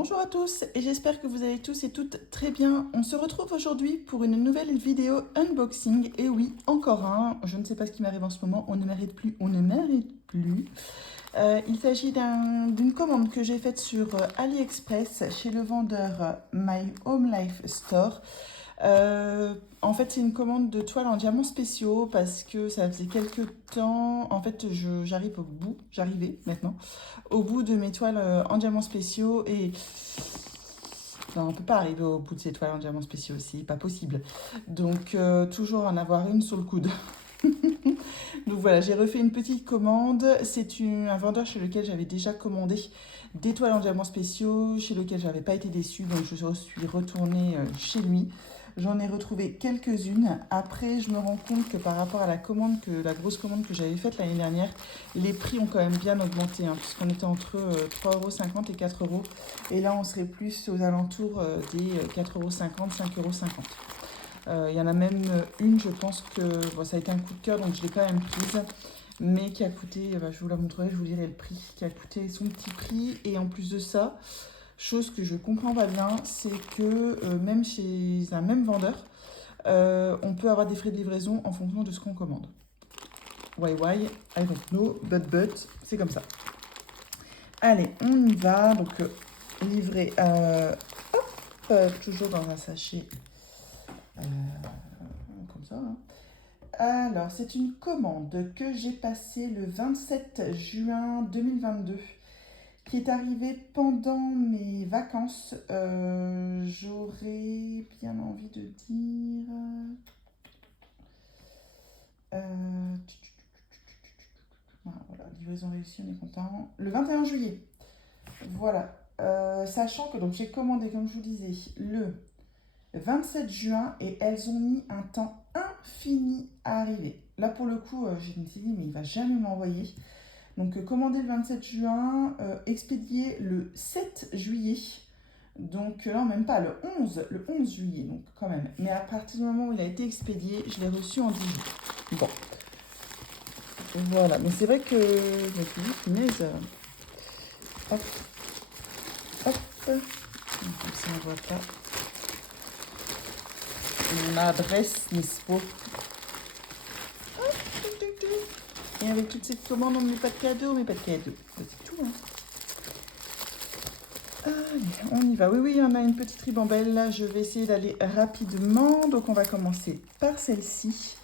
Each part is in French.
Bonjour à tous et j'espère que vous allez tous et toutes très bien. On se retrouve aujourd'hui pour une nouvelle vidéo unboxing. Et oui, encore un, je ne sais pas ce qui m'arrive en ce moment, on ne mérite plus, on ne mérite plus. Il s'agit d'une commande que j'ai faite sur AliExpress chez le vendeur My Home Life Store. En fait, c'est une commande de toiles en diamants spéciaux parce que ça faisait quelques temps. En fait, j'arrivais maintenant au bout de mes toiles en diamants spéciaux et non, on ne peut pas arriver au bout de ces toiles en diamants spéciaux aussi, pas possible. Donc, toujours en avoir une sur le coude. Donc voilà, j'ai refait une petite commande. C'est un vendeur chez lequel j'avais déjà commandé des toiles en diamants spéciaux, chez lequel j'avais pas été déçue, donc je suis retournée chez lui. J'en ai retrouvé quelques-unes. Après, je me rends compte que par rapport à la grosse commande que j'avais faite l'année dernière, les prix ont quand même bien augmenté, puisqu'on était entre 3,50 € et 4 €. Et là, on serait plus aux alentours des 4,50 €, 5,50 €. Il y en a même une, je pense que bon, ça a été un coup de cœur, donc je l'ai quand même prise, mais qui a coûté, je vous la montrerai, je vous dirai le prix, qui a coûté son petit prix. Et en plus de ça, chose que je comprends pas bien, c'est que même chez un même vendeur, on peut avoir des frais de livraison en fonction de ce qu'on commande. Why, I don't know, but, c'est comme ça. Allez, on y va. Donc, livré, toujours dans un sachet, comme ça. Alors, c'est une commande que j'ai passée le 27 juin 2022. Qui est arrivé pendant mes vacances. J'aurais bien envie de dire... Voilà, livraison réussie, on est content. Le 21 juillet. Voilà. Sachant que donc j'ai commandé, comme je vous disais, le 27 juin et elles ont mis un temps infini à arriver. Là, pour le coup, je me suis dit, mais il va jamais m'envoyer. Donc, commandé le 27 juin, expédié le 7 juillet. Donc, non, même pas, le 11 juillet, donc quand même. Mais à partir du moment où il a été expédié, je l'ai reçu en 10 jours. Bon. Voilà, mais c'est vrai que je me suis dit, punaise. Hop. Hop. Comme ça, on voit pas. Mon adresse, n'est-ce pas? Et avec toute cette commande, on ne met pas de cadeau, c'est tout, hein. Allez, on y va. Oui, il y en a une petite ribambelle. Là, je vais essayer d'aller rapidement. Donc, on va commencer par celle-ci.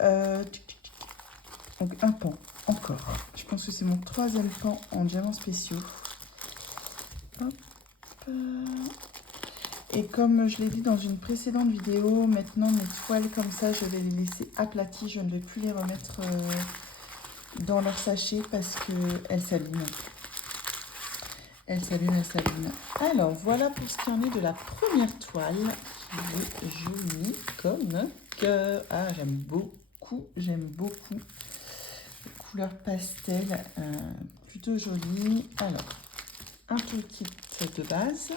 Donc, un pan, encore. Je pense que c'est mon 3e pan en diamants spéciaux. Hop. Et comme je l'ai dit dans une précédente vidéo, maintenant, mes toiles comme ça, je vais les laisser aplaties. Je ne vais plus les remettre dans leur sachet parce qu'elles s'abîment. Elle s'allume. Alors, voilà pour ce qui en est de la première toile, qui est jolie comme cœur. Ah, j'aime beaucoup. Couleur pastel, plutôt jolie. Alors, un toolkit de base.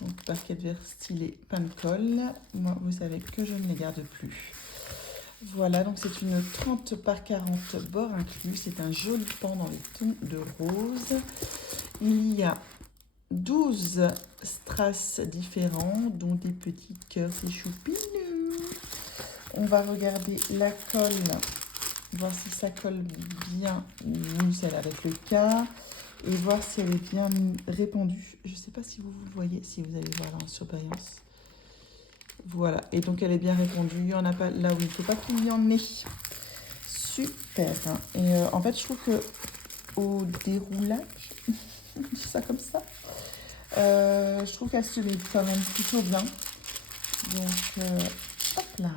Donc, basket vert stylet pain de colle. Moi, vous savez que je ne les garde plus. Voilà, donc c'est une 30 par 40 bord inclus. C'est un joli pan dans les tons de rose. Il y a 12 strass différents, dont des petits cœurs, c'est choupinous. On va regarder la colle, voir si ça colle bien, celle avec le cas, et voir si elle est bien répandue. Je ne sais pas si vous voyez, si vous allez voir là en surbrillance. Voilà, et donc elle est bien répandue. Il n'y en a pas là où il ne faut pas qu'il y en ait. Super. Et en fait, je trouve que au déroulage, ça comme ça, je trouve qu'elle se met quand même plutôt bien. Donc, hop là.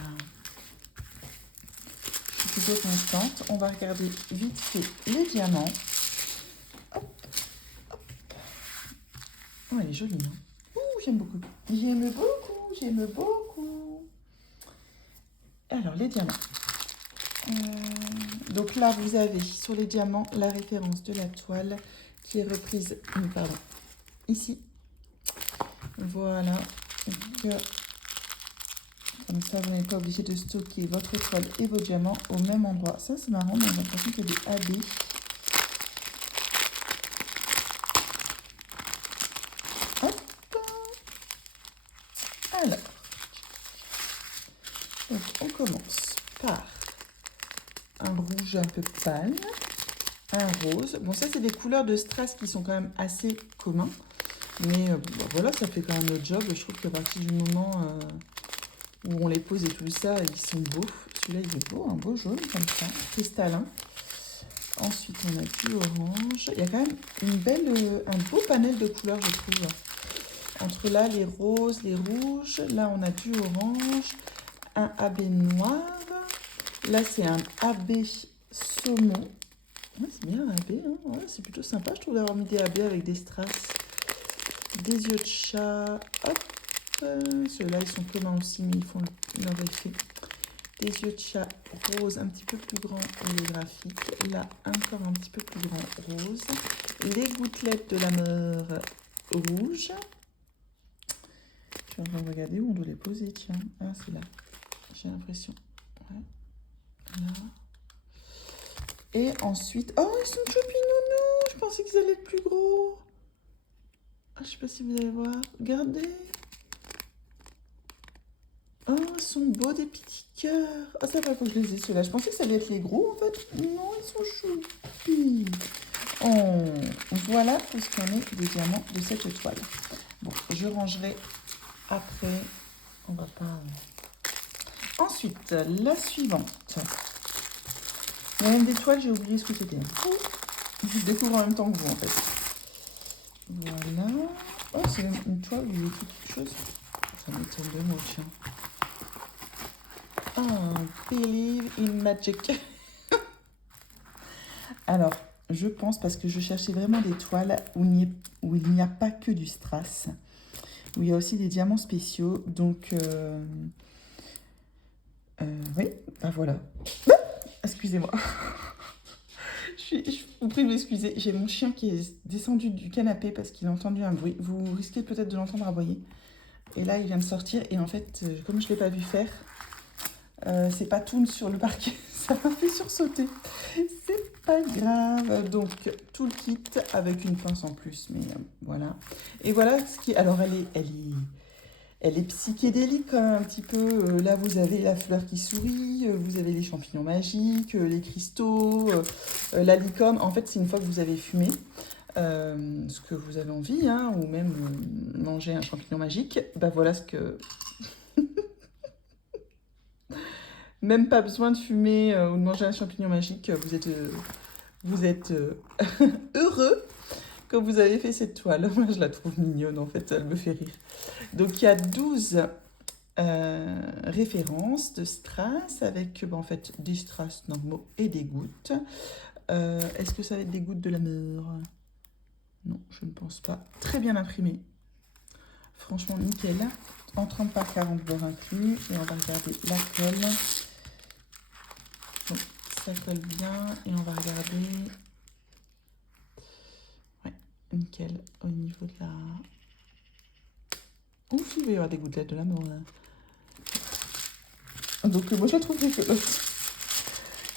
Je suis plutôt contente. On va regarder vite fait les diamants. Hop, hop. Oh, elle est jolie. Ouh, j'aime beaucoup. J'aime beaucoup. Alors, les diamants. Donc là, vous avez sur les diamants la référence de la toile qui est reprise, pardon, ici. Voilà. Donc, comme ça, vous n'êtes pas obligé de stocker votre toile et vos diamants au même endroit. Ça, c'est marrant, mais j'ai l'impression qu'il y a des AB. Alors, donc on commence par un rouge un peu pâle, un rose. Bon, ça, c'est des couleurs de strass qui sont quand même assez communs. Mais bon, voilà, ça fait quand même le job. Je trouve qu'à partir du moment où on les pose et tout ça, ils sont beaux. Celui-là, il est beau, un beau jaune comme ça, cristallin. Ensuite, on a du orange. Il y a quand même un beau panel de couleurs, je trouve. Entre là, les roses, les rouges. Là, on a du orange. Un AB noir. Là, c'est un AB saumon. Ouais, c'est bien un AB. Hein. Ouais, c'est plutôt sympa, je trouve, d'avoir mis des AB avec des strass. Des yeux de chat. Hop. Ceux-là, ils sont communs aussi, mais ils font leur effet. Des yeux de chat rose, un petit peu plus grand holographique. Là, encore un petit peu plus grand rose. Les gouttelettes de la mort rouge. Je suis en train de regarder où on doit les poser, tiens. Ah, c'est là. J'ai l'impression. Ouais. Là. Et ensuite... Oh, ils sont champignons. Je pensais qu'ils allaient être plus gros. Ah, je sais pas si vous allez voir. Regardez. Oh, ils sont beaux, des petits cœurs. Ah, ça va que je les ai, ceux-là. Je pensais que ça allait être les gros, en fait. Non, ils sont choupis. Oh, voilà où ce qu'on est des diamants de cette toile. Bon, je rangerai après. On va pas... Ensuite, la suivante. Il y a même des toiles, j'ai oublié ce que c'était. Je découvre en même temps que vous, en fait. Voilà. Oh, c'est une toile où il y a écrit quelque chose. Ça m'étonne de moi, tiens. Ah, Believe in Magic. Alors, je pense, parce que je cherchais vraiment des toiles où il n'y a pas que du strass, où il y a aussi des diamants spéciaux. Donc, oui, ben voilà. Ah, excusez-moi. Je vous prie de m'excuser. J'ai mon chien qui est descendu du canapé parce qu'il a entendu un bruit. Vous risquez peut-être de l'entendre aboyer. Et là, il vient de sortir. Et en fait, comme je ne l'ai pas vu faire, c'est pas tout sur le parquet. Ça m'a fait sursauter. C'est pas grave. Donc, tout le kit avec une pince en plus. Mais voilà. Et voilà ce qui... Alors, elle est psychédélique quand même, un petit peu. Là, vous avez la fleur qui sourit, vous avez les champignons magiques, les cristaux, la licorne. En fait, c'est une fois que vous avez fumé, ce que vous avez envie, hein, ou même manger un champignon magique. Bah voilà ce que... Même pas besoin de fumer ou de manger un champignon magique. Vous êtes heureux quand vous avez fait cette toile. Moi, je la trouve mignonne, en fait. Elle me fait rire. Donc, il y a 12... référence de strass avec en fait des strass normaux et des gouttes. Est-ce que ça va être des gouttes de la mort? Non, je ne pense pas. Très bien imprimé. Franchement, nickel. En 30 par 40 beurre inclus. Et on va regarder la colle. Donc, ça colle bien. Et on va regarder... Ouais, nickel. Au niveau de la... Ouf, il va y avoir des gouttelettes de la mort là. Donc moi je la trouve rigolote.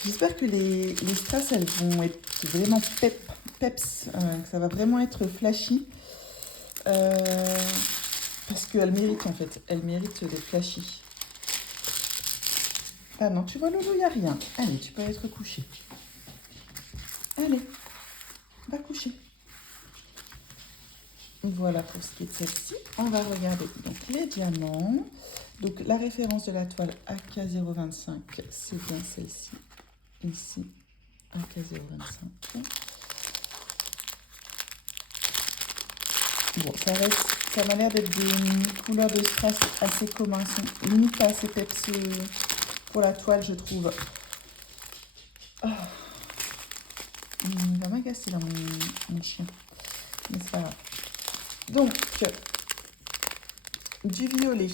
J'espère que les strass, elles vont être vraiment peps, que ça va vraiment être flashy. Parce qu'elles méritent en fait, elles méritent d'être flashy. Ah non, tu vois Lolo, il n'y a rien. Allez, tu peux être couché. Allez, va coucher. Voilà pour ce qui est de celle-ci. On va regarder donc les diamants. Donc la référence de la toile AK025, c'est bien celle-ci. Ici, AK025. Bon, ça m'a l'air d'être des couleurs de strass assez communs. Ils sont limite pas assez peps pour la toile, je trouve. Oh. Il va m'agacer dans mon chien. Mais c'est pas grave. Donc, du violet,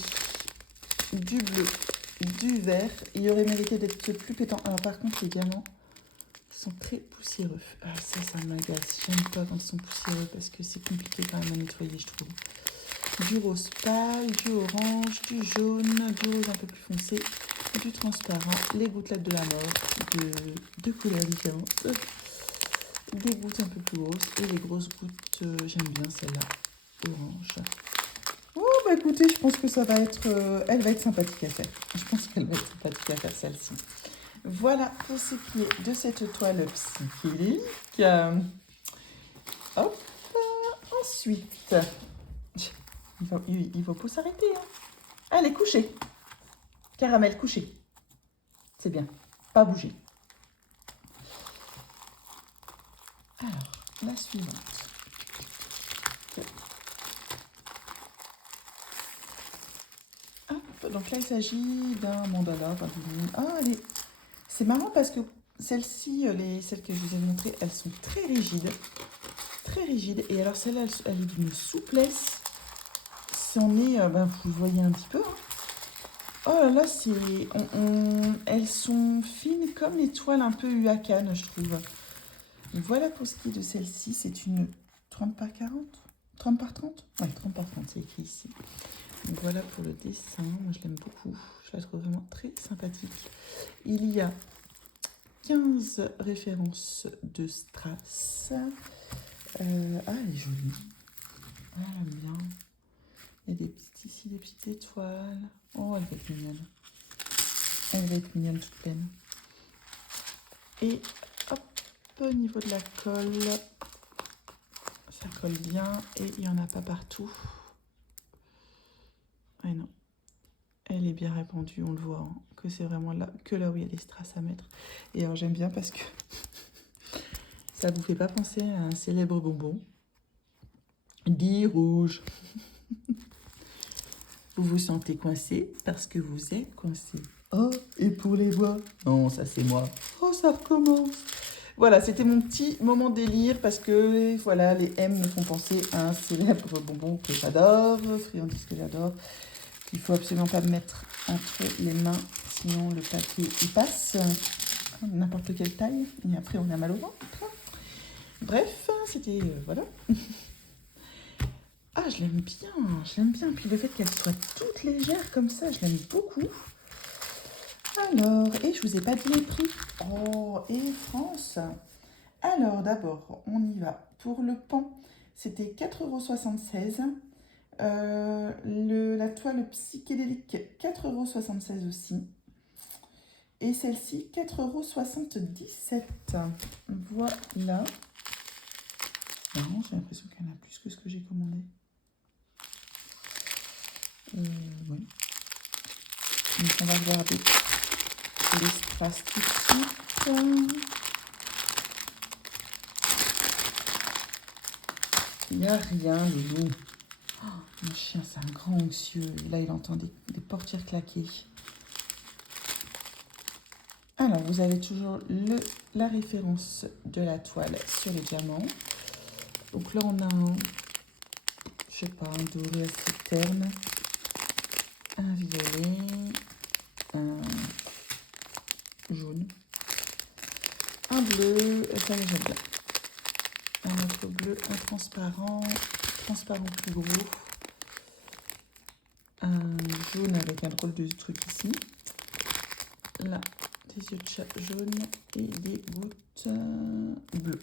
du bleu, du vert. Il aurait mérité d'être plus pétant. Alors par contre, les diamants sont très poussiéreux. Ah, ça m'agace. J'aime pas quand ils sont poussiéreux parce que c'est compliqué quand même à nettoyer, je trouve. Du rose pâle, du orange, du jaune, du rose un peu plus foncé, du transparent, les gouttelettes de la mort, de couleurs différentes, des gouttes un peu plus grosses et les grosses gouttes, j'aime bien celle-là, orange. Oh, écoutez, je pense que ça va être... elle va être sympathique à faire. Je pense qu'elle va être sympathique à faire celle-ci. Voilà pour ce qui est de cette toile psychédélique. Hop, ensuite, il faut pas s'arrêter. Hein. Allez, coucher. Caramel, coucher. C'est bien, pas bouger. Alors, la suivante. Hop, donc là, il s'agit d'un mandala. Ah, allez. C'est marrant parce que celles-ci, celles que je vous ai montrées, elles sont très rigides. Très rigides. Et alors, celle-là, elle est d'une souplesse. Si on est, vous voyez un petit peu. Hein. Oh là là, elles sont fines comme les toiles un peu Huacan, je trouve. Voilà pour ce qui est de celle-ci. C'est une 30 par 40 30 par 30 Ouais, 30 par 30, c'est écrit ici. Donc voilà pour le dessin. Moi, je l'aime beaucoup. Je la trouve vraiment très sympathique. Il y a 15 références de strass. Ah, elle est jolie. Ah, j'aime bien. Il y a des petites, ici des petites étoiles. Oh, elle va être mignonne. Elle va être mignonne toute pleine. Et hop, au niveau de la colle, ça colle bien et il n'y en a pas partout. Ouais, non. Elle est bien répandue, on le voit, hein, que c'est vraiment là, que là où il y a les strass à mettre. Et alors j'aime bien parce que ça vous fait pas penser à un célèbre bonbon. Dit rouge. Vous vous sentez coincé parce que vous êtes coincé. Oh, et pour les voix? Non, ça c'est moi. Oh, ça recommence. Voilà, c'était mon petit moment délire parce que voilà, les M me font penser à un célèbre bonbon que j'adore, friandise que j'adore, qu'il faut absolument pas mettre entre les mains, sinon le papier il passe, n'importe quelle taille, et après on a mal au ventre. Bref, c'était voilà. Ah, je l'aime bien. Puis le fait qu'elle soit toute légère comme ça, je l'aime beaucoup. Alors, et je vous ai pas dit les prix. Oh, et France. Alors, d'abord, on y va. Pour le pan, c'était 4,76 €. La toile psychédélique, 4,76 € aussi. Et celle-ci, 4,77 €. Voilà. Non, j'ai l'impression qu'il y en a plus que ce que j'ai commandé. Oui. Donc on va regarder les strass tout de suite. Il n'y a rien, les loups. Oh, mon chien, c'est un grand anxieux. Là, il entend des portières claquer. Alors, vous avez toujours la référence de la toile sur les diamants. Donc là, on a un, je sais pas, un doré assez terne, un violet, un jaune, un bleu, ça j'aime bien. Un autre bleu, un transparent plus gros, un jaune avec un drôle de truc ici, là, des yeux de chat jaunes et des gouttes bleues.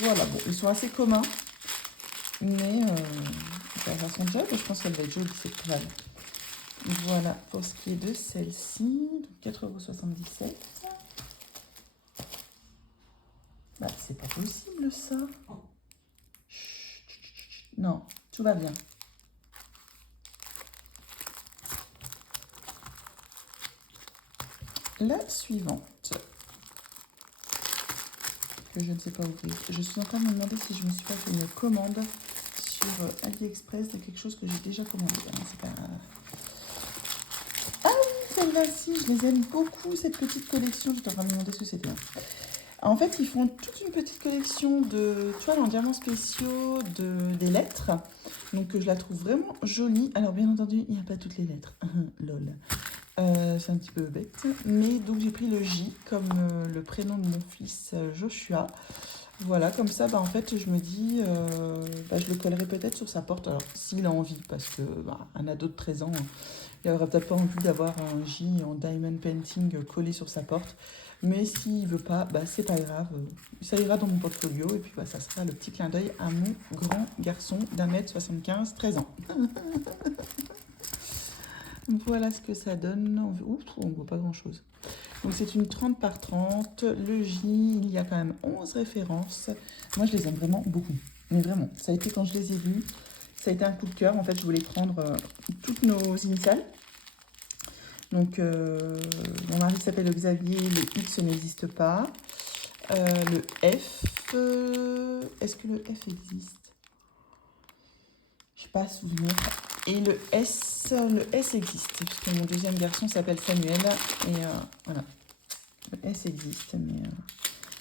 Voilà, bon, ils sont assez communs, mais ça façon de job, je pense qu'elle va être jolie cette toile. Voilà pour ce qui est de celle-ci, 4,77 €. Bah, c'est pas possible ça. Chut. Non, tout va bien. La suivante, que je ne sais pas ouvrir. Je suis en train de me demander si je me suis pas fait une commande sur AliExpress de quelque chose que j'ai déjà commandé. C'est pas... Ah oui, celle-là-ci, je les aime beaucoup, cette petite collection. J'étais en train de me demander ce que c'était. En fait, ils font toute une petite collection de toiles en diamants spéciaux, des lettres. Donc, je la trouve vraiment jolie. Alors, bien entendu, il n'y a pas toutes les lettres. Lol. C'est un petit peu bête. Mais donc, j'ai pris le J comme le prénom de mon fils Joshua. Voilà, comme ça, en fait, je me dis, je le collerai peut-être sur sa porte. Alors, s'il a envie, parce que un ado de 13 ans, Il n'aurait peut-être pas envie d'avoir un J en diamond painting collé sur sa porte. Mais s'il veut pas, bah, c'est pas grave. Ça ira dans mon portfolio. Et puis bah, ça sera le petit clin d'œil à mon grand garçon d'1m75, 13 ans. Voilà ce que ça donne. Ouf, on ne voit pas grand-chose. Donc c'est une 30 par 30. Le J, il y a quand même 11 références. Moi, je les aime vraiment beaucoup. Mais vraiment, ça a été quand je les ai lus, ça a été un coup de cœur. En fait, je voulais prendre toutes nos initiales. Donc, mon mari s'appelle Xavier, le X n'existe pas. Le F, est-ce que le F existe? Je n'ai pas à souvenir. Et le S existe, puisque mon deuxième garçon s'appelle Samuel. Et voilà, le S existe. Mais,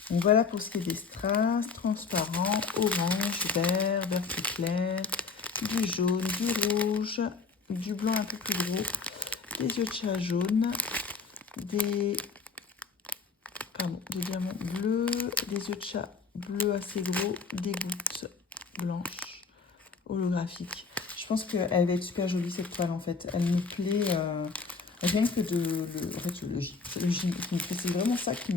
donc voilà pour ce qui est des strass, transparent, orange, vert, vert plus clair, du jaune, du rouge, du blanc un peu plus gros, des yeux de chat jaunes, des diamants bleus, des yeux de chat bleus assez gros, des gouttes blanches holographiques. Je pense qu'elle va être super jolie cette toile en fait. Elle me plaît rien que en fait, le J qui me plaît. C'est vraiment ça qui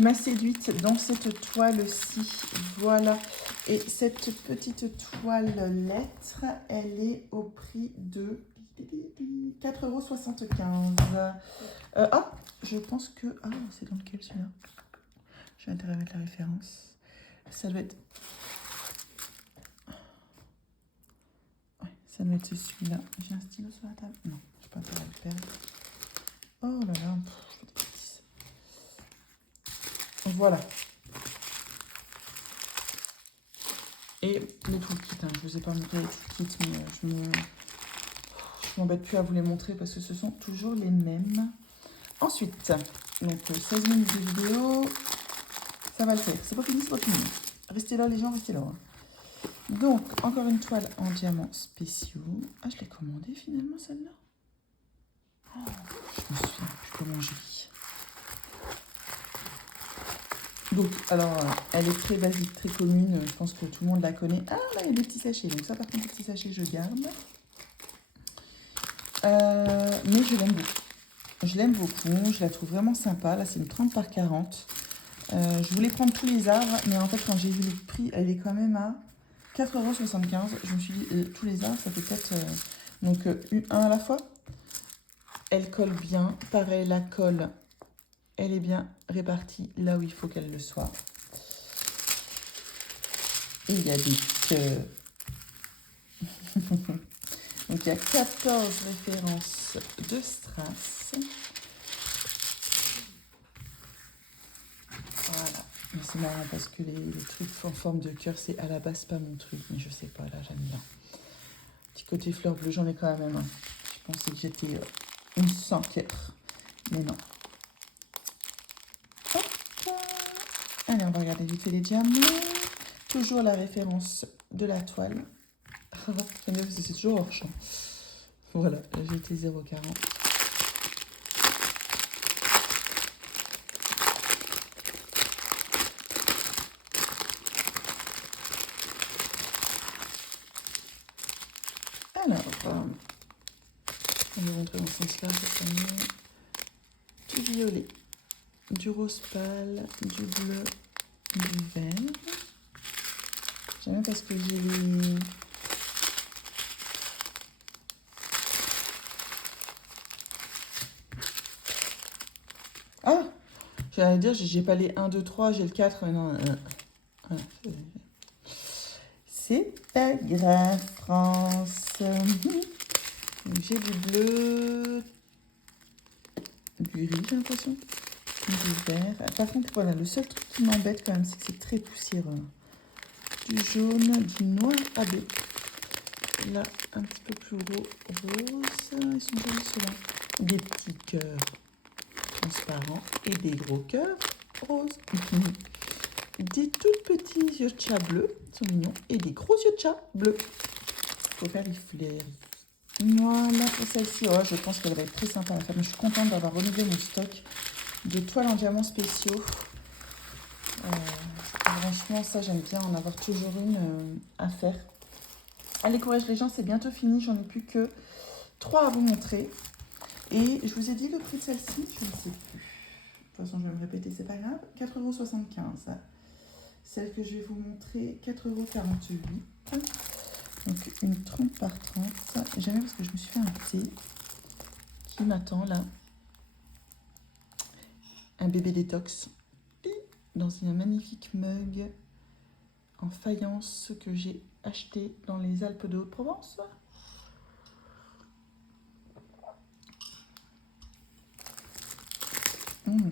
m'a séduite dans cette toile-ci. Voilà. Et cette petite toile lettre, elle est au prix de 4,75 €. Ah, je pense que... Ah, c'est dans lequel celui-là? Je vais intérêt à mettre la référence. Ça doit être... Ouais, ça doit être celui-là. J'ai un stylo sur la table? Non, je peux pas le perdre. Oh là là, je fais des bêtises. Voilà. Et le toolkit, hein. Je ne vous ai pas montré les toolkits, mais je m'embête plus à vous les montrer parce que ce sont toujours les mêmes. Ensuite, donc 16 minutes de vidéo, ça va le faire. C'est pas fini, c'est pas fini. Restez là les gens, restez là. Donc, encore une toile en diamants spéciaux. Ah, je l'ai commandée finalement celle-là. Oh, je me souviens plus comment j'ai dit. Donc, alors, elle est très basique, très commune. Je pense que tout le monde la connaît. Ah, là, il y a des petits sachets. Donc ça, par contre, les petits sachets, je garde. Mais je l'aime beaucoup. Je l'aime beaucoup. Je la trouve vraiment sympa. Là, c'est une 30 par 40. Je voulais prendre tous les arbres. Mais en fait, quand j'ai vu le prix, elle est quand même à 4,75 €. Je me suis dit, tous les arbres, ça fait peut-être... donc, un à la fois. Elle colle bien. Pareil, la colle... Elle est bien répartie là où il faut qu'elle le soit. Et il y a des cœurs. Donc il y a 14 références de strass. Voilà. Mais c'est marrant parce que les trucs en forme de cœur, c'est à la base pas mon truc. Mais je sais pas, là j'aime bien. Petit côté fleur bleue, j'en ai quand même un. Je pensais que j'étais une centière. Mais non. Allez, on va regarder vite fait les diamants. Toujours la référence de la toile. C'est toujours hors champ. Voilà, j'ai été 0,40. Alors, on va montrer dans ce sens-là, cette année. Du violet, du rose pâle, du bleu, du vert. J'aime bien parce que j'ai les... Ah, j'allais dire, j'ai pas les 1, 2, 3, j'ai le 4. Non, voilà. C'est pas grave, France. J'ai du bleu, du gris, j'ai l'impression. Du vert. Par contre, voilà, le seul truc qui m'embête quand même, c'est que c'est très poussiéreux. Du jaune, du noir à bleu. Là, un petit peu plus gros, rose. Ils sont jolis ceux-là. Des petits cœurs transparents et des gros cœurs roses. Des tout petits yeux de chat bleus, ils sont mignons. Et des gros yeux de chat bleus. Faut faire les flairs. Voilà pour celle-ci. Oh, je pense qu'elle va être très sympa à faire. Mais je suis contente d'avoir renouvelé mon stock de toiles en diamants spéciaux. Franchement, ça, j'aime bien en avoir toujours une à faire. Allez, courage les gens, c'est bientôt fini. J'en ai plus que 3 à vous montrer. Et je vous ai dit le prix de celle-ci, je ne sais plus. De toute façon, je vais me répéter, c'est pas grave. 4,75 €. Celle que je vais vous montrer, 4,48 €. Donc une 30 par 30. Jamais parce que je me suis fait un thé qui m'attend là. Un bébé détox. Dans un magnifique mug en faïence que j'ai acheté dans les Alpes de Haute-Provence.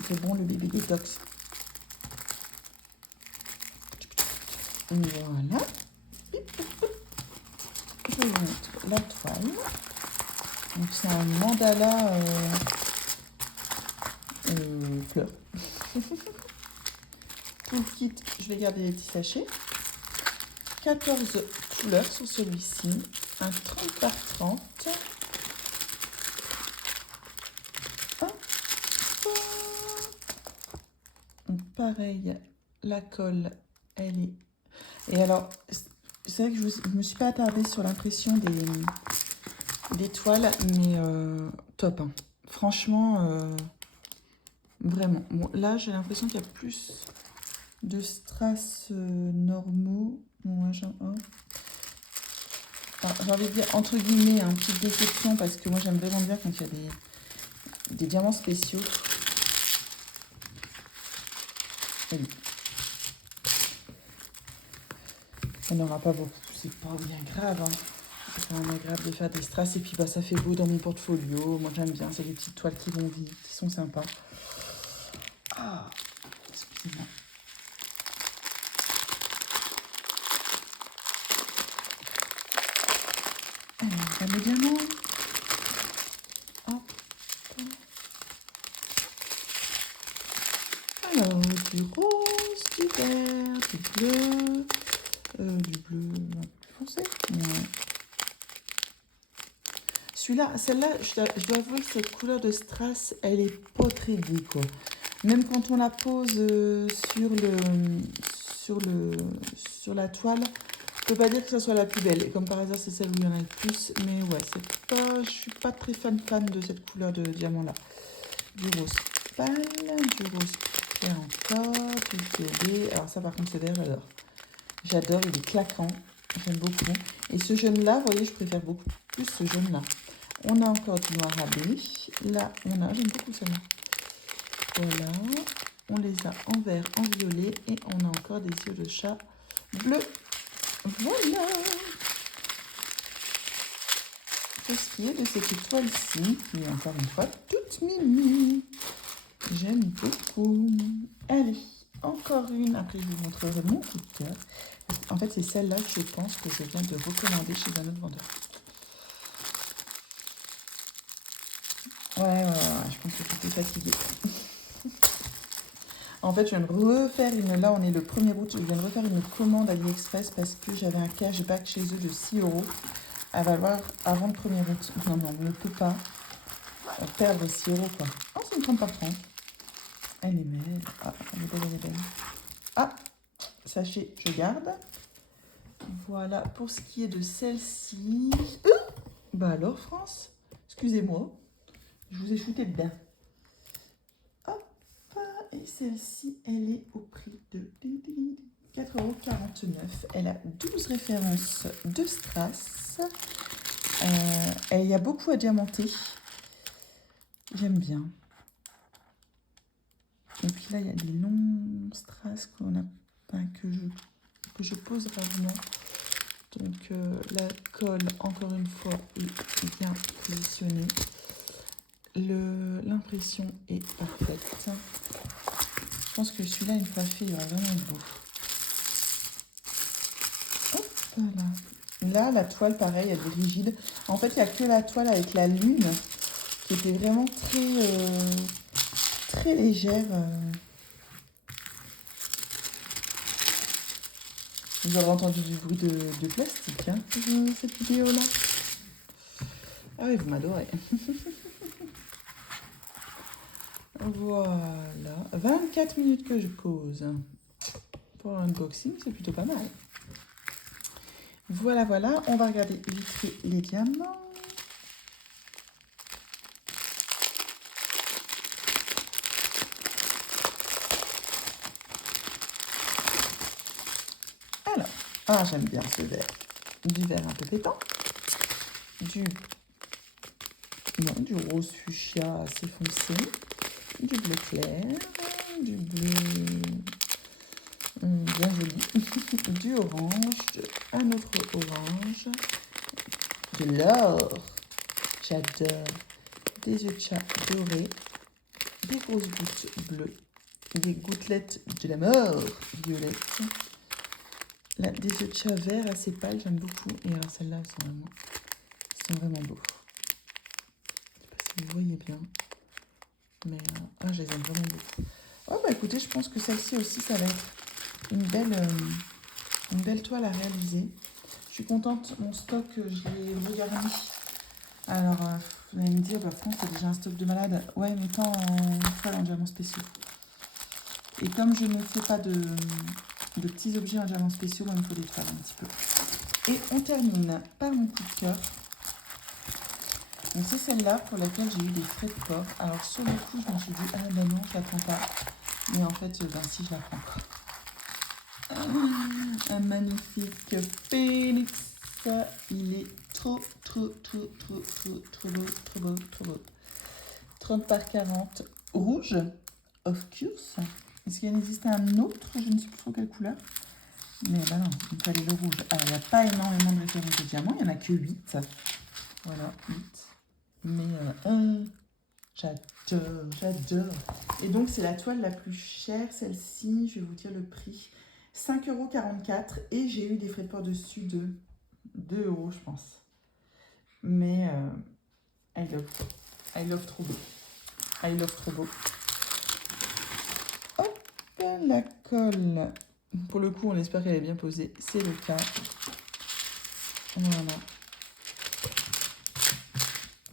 C'est bon le bébé détox. Voilà. Je vous montre la toile. Donc c'est un mandala fleur. Tout le kit, je vais garder les petits sachets. 14 couleurs sur celui-ci. Un 30 par 30. Donc pareil, la colle, elle est... Et alors, c'est vrai que je me suis pas attardée sur l'impression des toiles, mais top. Hein. Franchement, vraiment. Bon, là, j'ai l'impression qu'il y a plus de strass normaux. Bon, j'ai envie de dire, entre guillemets, une petite déception, parce que moi, j'aime vraiment bien quand il y a des diamants spéciaux. Et oui. On n'aura pas beaucoup, c'est pas bien grave. Hein. C'est quand même agréable de faire des strass et puis bah, ça fait beau dans mon portfolio. Moi j'aime bien, c'est des petites toiles qui vont vite, qui sont sympas. Ah, excusez-moi. Alors, le diamant. Hop. Alors, du rose, du vert, du bleu un peu plus foncé. Ouais. Celui-là, celle-là, je dois avouer que cette couleur de strass, elle est pas très gaie, quoi. Même quand on la pose sur la toile, je peux pas dire que ça soit la plus belle. Et comme par hasard, c'est celle où il y en a le plus. Mais ouais, je suis pas très fan de cette couleur de diamant-là. Du rose pâle, du rose clair encore, du violet. Alors ça, par contre, ce vert, j'adore. J'adore, il est claquant. J'aime beaucoup. Et ce jaune-là, vous voyez, je préfère beaucoup plus ce jaune-là. On a encore du noir à blé. Là, j'aime beaucoup celle-là. Voilà. On les a en vert, en violet. Et on a encore des yeux de chat bleus. Voilà. Pour ce qui est de cette étoile-ci, qui est encore une fois toute mimi. J'aime beaucoup. Allez, encore une. Après, je vous montrerai mon coup de cœur. En fait, c'est celle-là que je pense que je viens de recommander chez un autre vendeur. Ouais, je pense que j'étais fatiguée. En fait, je viens de refaire une... Là, on est le 1er août. Je viens de refaire une commande AliExpress parce que j'avais un cashback chez eux de 6 € à valoir avant le 1er août. Non, on ne peut pas perdre 6 €, quoi. Oh, c'est une 30 par 30. Elle est belle. Ah, elle est belle. Ah, sachez, je garde. Voilà, pour ce qui est de celle-ci... Bah alors, France, excusez-moi, je vous ai shooté dedans. Hop, et celle-ci, elle est au prix de 4,49 €. Elle a 12 références de strass. Il y a beaucoup à diamanter. J'aime bien. Et puis là, il y a des longs strass que je pose rarement. Donc la colle, encore une fois, est bien positionnée. L'impression est parfaite. Je pense que celui-là, une fois fait, il va vraiment être beau. Hop, voilà. Là, la toile, pareil, elle est rigide. En fait, il n'y a que la toile avec la lune qui était vraiment très légère. Vous avez entendu du bruit de plastique, hein, cette vidéo-là. Ah oui, vous m'adorez. Voilà. 24 minutes que je cause. Pour un unboxing, c'est plutôt pas mal. Voilà, voilà. On va regarder vite fait les diamants. Alors, j'aime bien ce vert. Du vert un peu pétant. Du rose fuchsia assez foncé. Du bleu clair. Du bleu bien joli. Du orange. Un autre orange. De l'or. J'adore. Des œufs de chat dorés. Des grosses gouttes bleues. Des gouttelettes de la mort violettes. Là, des œufs de chat verts assez pâles, j'aime beaucoup. Et alors celles-là, elles sont vraiment beaux. Je sais pas si vous voyez bien. Mais je les aime vraiment beaucoup. Oh bah écoutez, je pense que celle-ci aussi, ça va être une belle toile à réaliser. Je suis contente, mon stock, je l'ai regarni. Alors, vous allez me dire, bah France, c'est déjà un stock de malade. Ouais, mais pas en toile en diamants spéciaux. Et comme je ne fais pas de petits objets en diamants spéciaux, il me faut des toiles un petit peu. Et on termine par mon coup de cœur. Donc c'est celle-là pour laquelle j'ai eu des frais de port. Alors sur le coup, je me suis dit, ah ben non, je la prends pas. Mais en fait, ben si, je la prends pas. Un magnifique phénix. Il est trop beau. 30 par 40 rouge, of course. Est-ce qu'il en existe un autre? Je ne sais plus trop quelle couleur. Mais bah non, il fallait le rouge. Alors, il n'y a pas énormément de références de diamants. Il n'y en a que 8. Voilà, 8. Mais j'adore. Et donc, c'est la toile la plus chère, celle-ci. Je vais vous dire le prix. 5,44 €. Et j'ai eu des frais de port dessus de 2 €, je pense. Mais I love trop beau. I love trop beau. Hop, la colle. Pour le coup, on espère qu'elle est bien posée. C'est le cas. Voilà.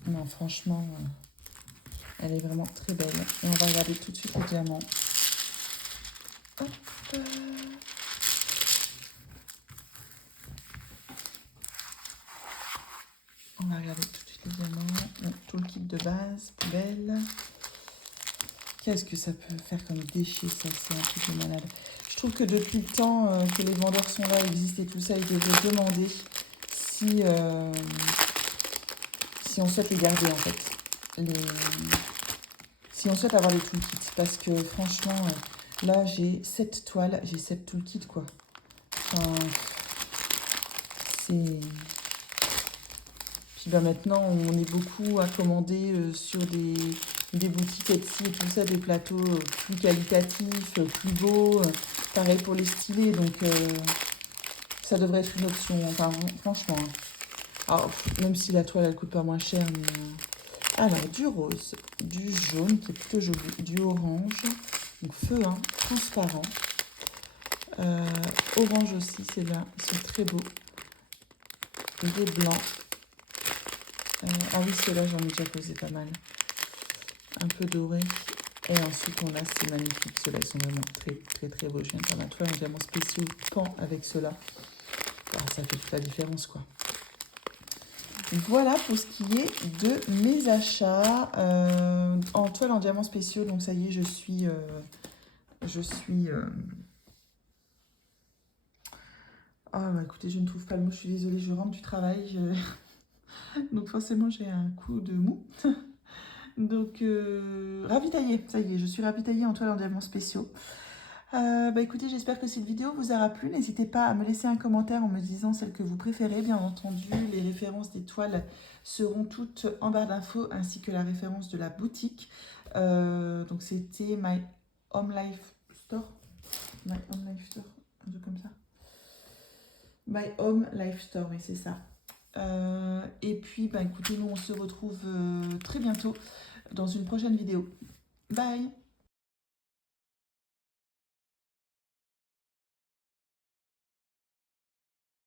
Non, franchement, elle est vraiment très belle. Et on va regarder tout de suite les diamants. Hop. On va regarder tout de suite les diamants. Donc, tout le kit de base, poubelle. Qu'est-ce que ça peut faire comme déchet, ça? C'est un truc de malade. Je trouve que depuis le temps que les vendeurs sont là, existent et tout ça, ils devraient demander si on souhaite les garder, en fait. Si on souhaite avoir les toolkits. Parce que franchement, là, j'ai 7 toiles, j'ai 7 toolkits, quoi. Enfin, c'est... Puis bah, maintenant, on est beaucoup à commander sur des boutiques Etsy et tout ça, des plateaux plus qualitatifs, plus beaux. Pareil pour les stylés, donc ça devrait être une option, enfin, franchement. Alors, même si la toile, elle coûte pas moins cher, mais... Alors, du rose, du jaune, qui est plutôt joli, du orange, donc feu, hein, transparent. Orange aussi, c'est là, ils sont très beaux. Des blancs. Ah oui, ceux-là, j'en ai déjà posé pas mal. Un peu doré. Et ensuite, on a ces magnifiques. Ceux-là, ils sont vraiment très beaux. Je viens de faire ma toile en diamants spéciaux pan avec ceux-là. Alors, ça fait toute la différence, quoi. Voilà pour ce qui est de mes achats en toile en diamants spéciaux. Donc, ça y est, je suis... Ah, bah écoutez, je ne trouve pas le mot. Je suis désolée, je rentre du travail. Donc, forcément, j'ai un coup de mou. Donc, ravitaillée, ça y est, je suis ravitaillée en toile en diamants spéciaux. Bah écoutez, j'espère que cette vidéo vous aura plu. N'hésitez pas à me laisser un commentaire en me disant celle que vous préférez. Bien entendu, les références des toiles seront toutes en barre d'infos, ainsi que la référence de la boutique. Donc c'était My Home Life Store. My Home Life Store, un truc comme ça. My Home Life Store, oui, c'est ça. Et puis, bah écoutez, nous on se retrouve très bientôt dans une prochaine vidéo. Bye!